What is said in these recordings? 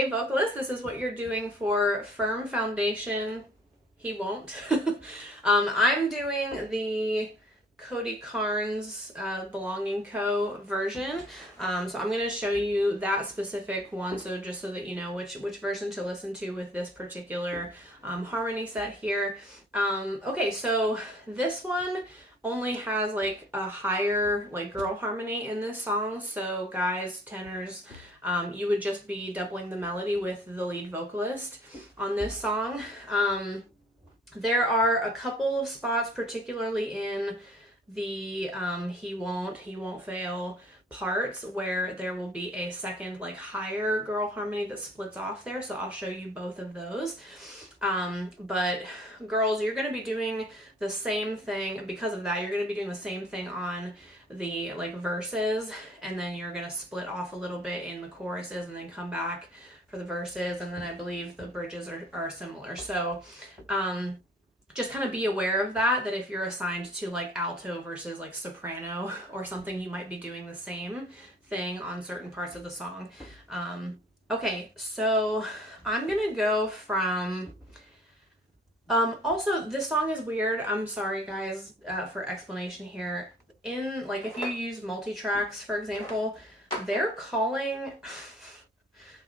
Hey vocalist, this is what you're doing for Firm Foundation, He Won't. I'm doing the Cody Carnes Belonging Co. version. So I'm going to show you that specific one, so just so that you know which version to listen to with this particular harmony set here. Okay, so this one only has like a higher like girl harmony in this song, so guys, tenors, you would just be doubling the melody with the lead vocalist on this song. There are a couple of spots, particularly in the he won't fail parts, where there will be a second like higher girl harmony that splits off there, so I'll show you both of those. But girls, you're going to be doing the same thing. Because of that, you're going to be doing the same thing on the like verses, and then you're going to split off a little bit in the choruses and then come back for the verses, and then I believe the bridges are similar. So just kind of be aware of that if you're assigned to like alto versus like soprano or something, you might be doing the same thing on certain parts of the song. Okay, so I'm gonna go from also, this song is weird. I'm sorry guys for explanation here. In like, if you use multi-tracks, for example, they're calling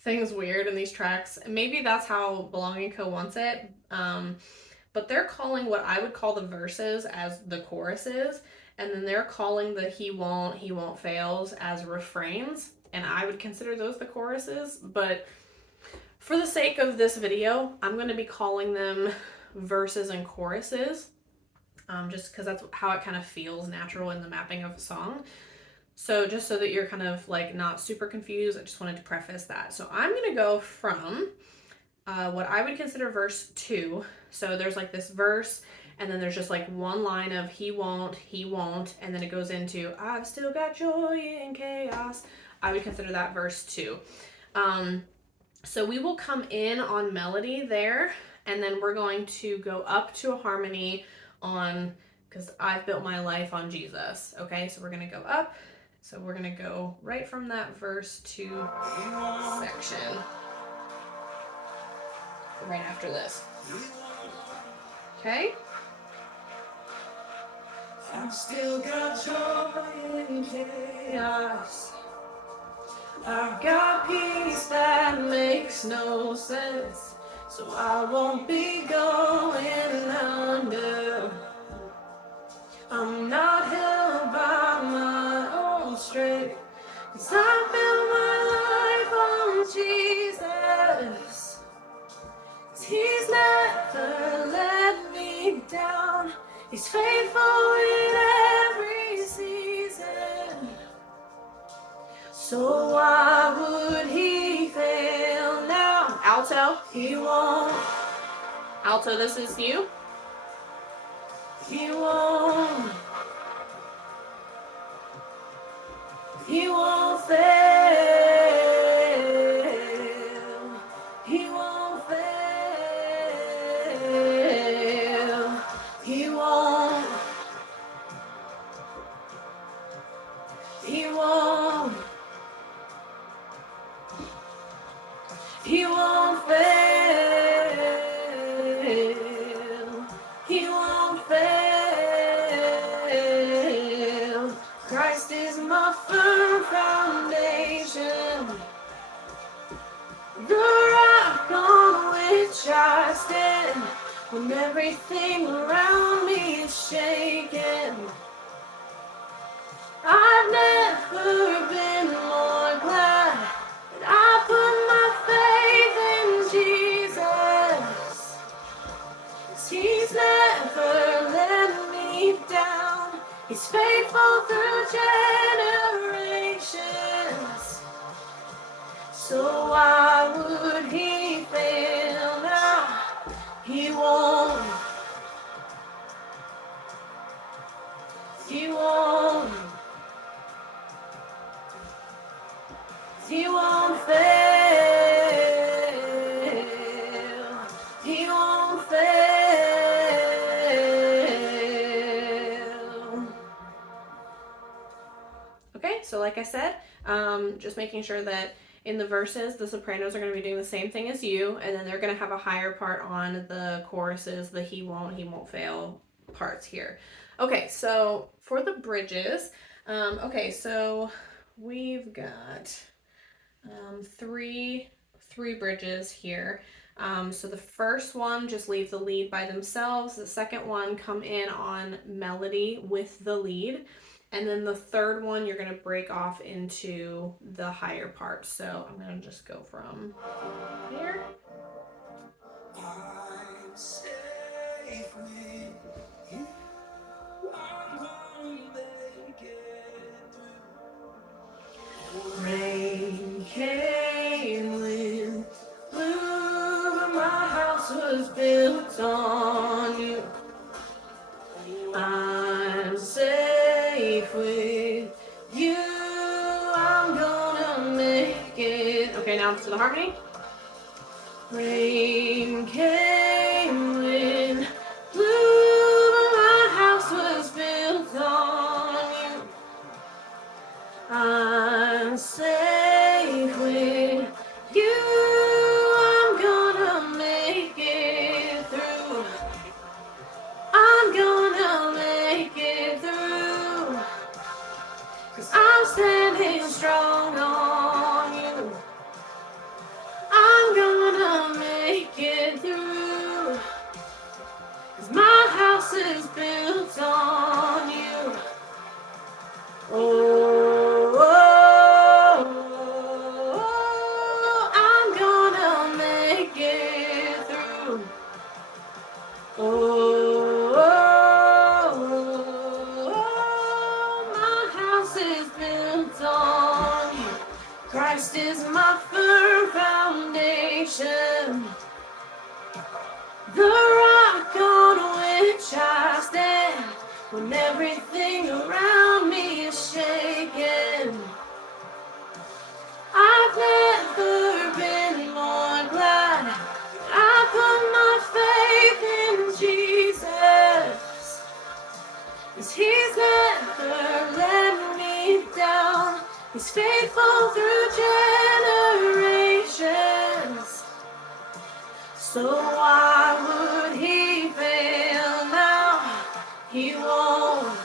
things weird in these tracks. Maybe that's how Belonging Co. wants it. But they're calling what I would call the verses as the choruses, and then they're calling the he won't fails as refrains, and I would consider those the choruses. But for the sake of this video, I'm going to be calling them verses and choruses, just because that's how it kind of feels natural in the mapping of a song. So just so that you're kind of like not super confused, I just wanted to preface that. So I'm going to go from what I would consider verse 2. So there's like this verse, and then there's just like one line of he won't, and then it goes into I've still got joy in chaos. I would consider that verse 2. So we will come in on melody there, and then we're going to go up to a harmony on, because I've built my life on Jesus. Okay, so we're going to go up. So we're going to go right from that verse to section right after this. Okay? I've still got joy in chaos. I've got peace that makes no sense, so I won't be going under. I'm not held by my own strength, 'cause I built my life on Jesus. 'Cause He's never let me down. He's faithful in every season. So why would He fail now? Alto, He won't. Alto, this is you. He won't. He won't fail. He won't fail. He won't. He won't. He won't fail. He won't fail. Christ is my firm foundation, the rock on which I stand. When everything around me is shaken, I've never been more glad that I put my faith in Jesus. 'Cause He's never let me down. He's faithful through generations. So why would He fail now? He won't. He won't. He won't fail. He won't fail. Okay, so like I said, just making sure that in the verses, the sopranos are going to be doing the same thing as you, and then they're going to have a higher part on the choruses, the he won't fail parts here. Okay, so for the bridges, okay, so we've got three bridges here. So the first one, just leave the lead by themselves. The second one, come in on melody with the lead. And then the third one, you're going to break off into the higher part. So I'm going to just go from here. I'm safe with you. I'm gonna make it through. Rain came, wind blew, but my house was built on you. I'm safe with you. I'm gonna make it. Okay, now to the harmony. Rain came, wind blew, but my house was built on you. I'm safe with you. I'm gonna make it through. I'm gonna make it through. 'Cause I'm standing strong on you. I'm gonna make it through. 'Cause my house is built on you. Oh, oh, oh, I'm gonna make it through. Oh, oh, oh, my house is built on you. Christ is my firm foundation, the rock on which I stand when everything around me is shaken. I've never been more glad I put my faith in Jesus, 'cause he's never let me down. He's faithful through generations. So why would he fail now? He won't.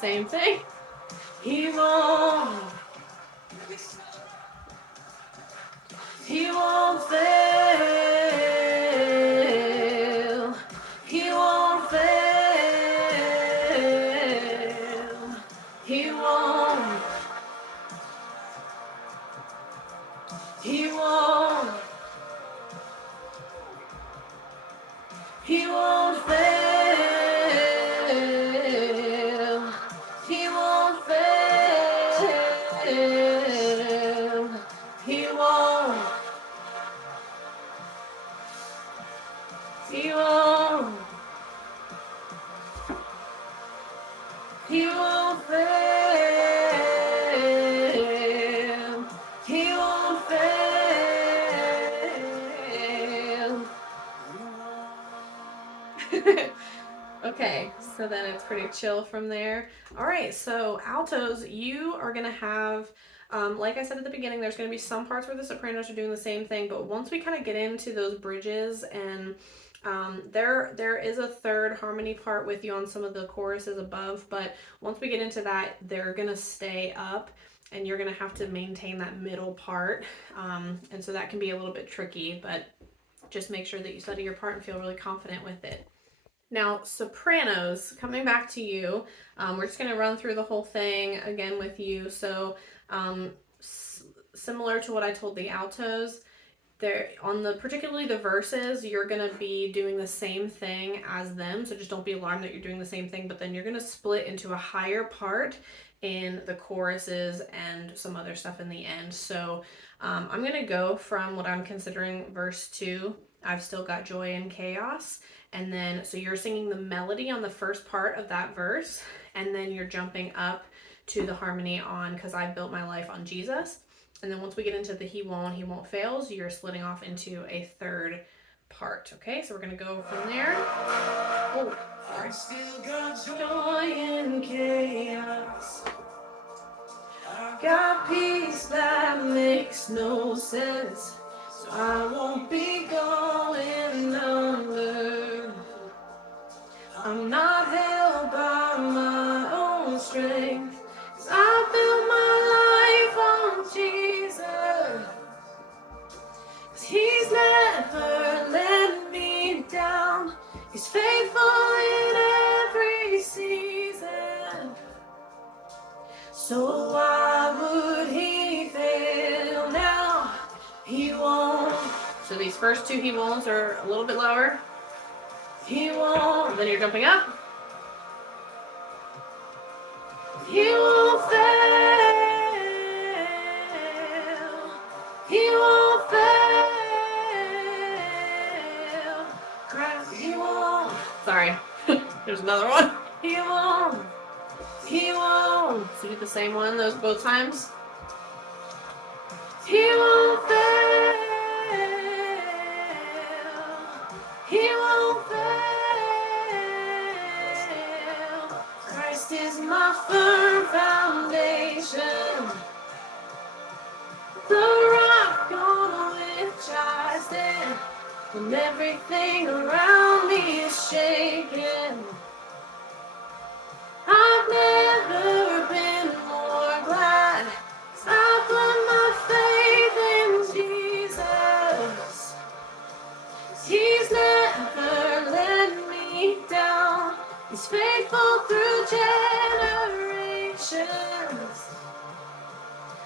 Same thing. He won't. He won't fail. He won't fail. He won't. He won't. He won't fail. He won't fail. He won't. He won't. He won't fail. He won't fail. Okay, so then it's pretty chill from there. All right, so altos, you are gonna have, like I said at the beginning, there's gonna be some parts where the sopranos are doing the same thing, but once we kind of get into those bridges and there is a third harmony part with you on some of the choruses above, but once we get into that, they're gonna stay up and you're gonna have to maintain that middle part, and so that can be a little bit tricky, but just make sure that you study your part and feel really confident with it. Now, sopranos, coming back to you, we're just going to run through the whole thing again with you. So, similar to what I told the altos, there on the particularly the verses, you're going to be doing the same thing as them. So just don't be alarmed that you're doing the same thing, but then you're going to split into a higher part in the choruses and some other stuff in the end. So, I'm going to go from what I'm considering verse 2. I've still got joy and chaos. And then, so you're singing the melody on the first part of that verse, and then you're jumping up to the harmony on Because I Built My Life on Jesus. And then once we get into the he won't fails, you're splitting off into a third part. Okay, so we're going to go from there. Oh, sorry. I still got joy and chaos. I've got peace that makes no sense, so I won't be going under. I'm not held by my own strength, 'cause I built my life on Jesus. 'Cause He's never let me down. He's faithful in every season. So why would He fail now? He won't. So these first two He won'ts are a little bit lower. He won't. Then you're jumping up. He won't fail. He won't fail. Christ, He won't. Sorry. There's another one. He won't. He won't. So do the same one those both times. He won't fail. He won't fail. Christ is my firm foundation, the rock on which I stand. When everything around me is shaking, I've never been more glad, 'cause I put my faith in Jesus. He's never let me down. He's faithful through generations.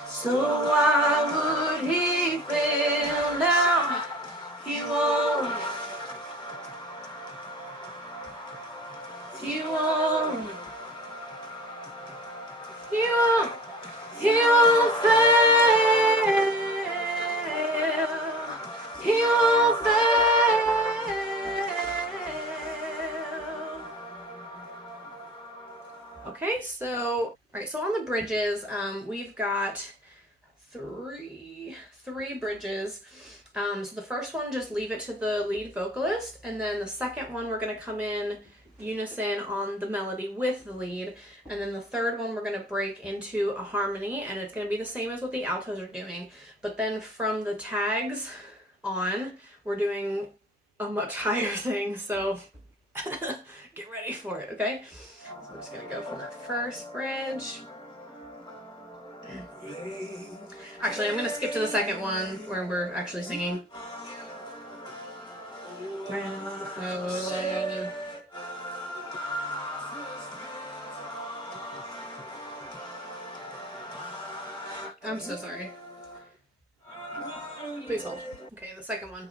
So why would He fail now? He won't. He won't. He won't. He won't fail. He won't fail. Okay, so on the bridges, we've got three bridges. So the first one, just leave it to the lead vocalist, and then the second one we're going to come in unison on the melody with the lead, and then the third one we're going to break into a harmony, and it's going to be the same as what the altos are doing, but then from the tags on we're doing a much higher thing, so get ready for it. Okay, so we're just going to go from that first bridge. Actually, I'm going to skip to the second one where we're actually singing. I'm so sorry. Please hold. Okay, the second one.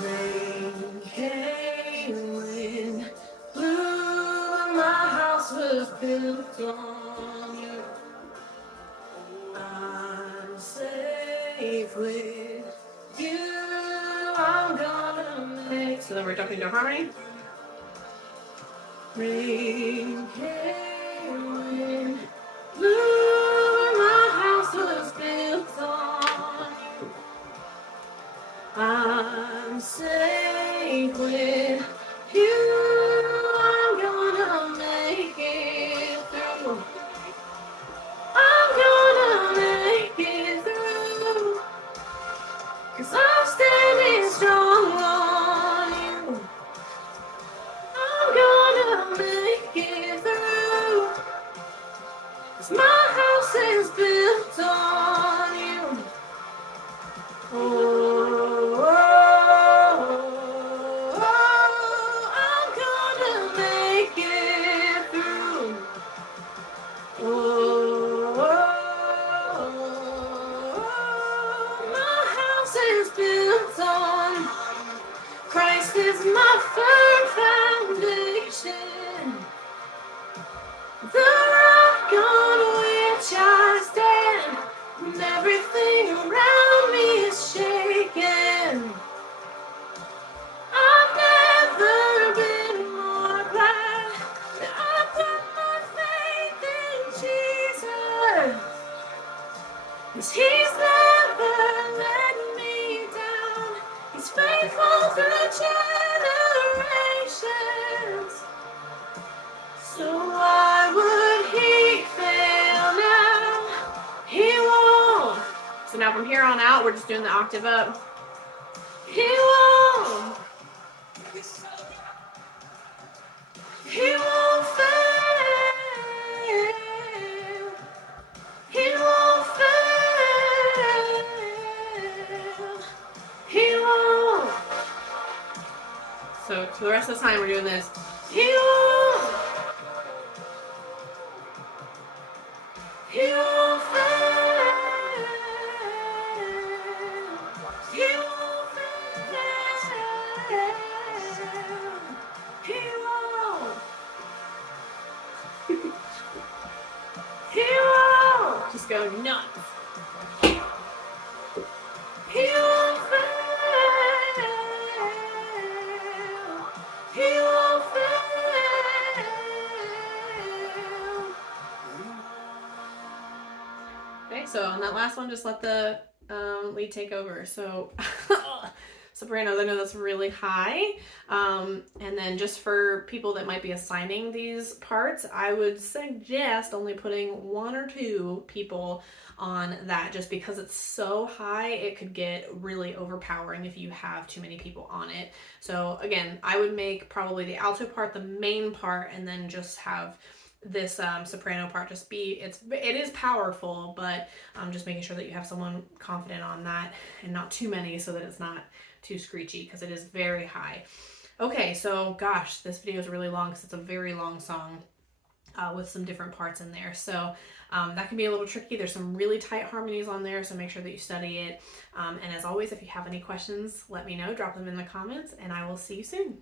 Rain came, wind blew, my house was built on you. I'm safe with you. I'm gonna make. So then we're jumping to harmony. Rain came, wind blew, my house was built on you. I'm safe with you. I'm gonna make it through. I'm gonna make it through. 'Cause I'm standing strong on you. I'm gonna make it through. 'Cause my house is built on you. Oh, oh, oh, I'm gonna make it through. Oh, oh, oh, my house is built on Christ is my firm foundation, the rock on which I stand. When everything around me is shaken, I've never been more glad that I put my faith in Jesus. 'Cause He's never let me down. He's faithful through generations. here on out, we're just doing the octave up. He won't. He won't fail. He won't fail. He won't. So for the rest of the time, we're doing this. He won't. He won't fail. He won't fail. He won't. He won't. Just go nuts. He won't fail. He won't fail. Okay, so on that last one, just let the lead take over. So sopranos, I know that's really high. And then just for people that might be assigning these parts, I would suggest only putting 1 or 2 people on that, just because it's so high, it could get really overpowering if you have too many people on it. So again, I would make probably the alto part the main part, and then just have this soprano part just be, it is powerful, but just making sure that you have someone confident on that and not too many, so that it's not too screechy, because it is very high. Okay, so gosh, this video is really long because it's a very long song with some different parts in there. So that can be a little tricky. There's some really tight harmonies on there, so make sure that you study it. And as always, if you have any questions, let me know, drop them in the comments, and I will see you soon.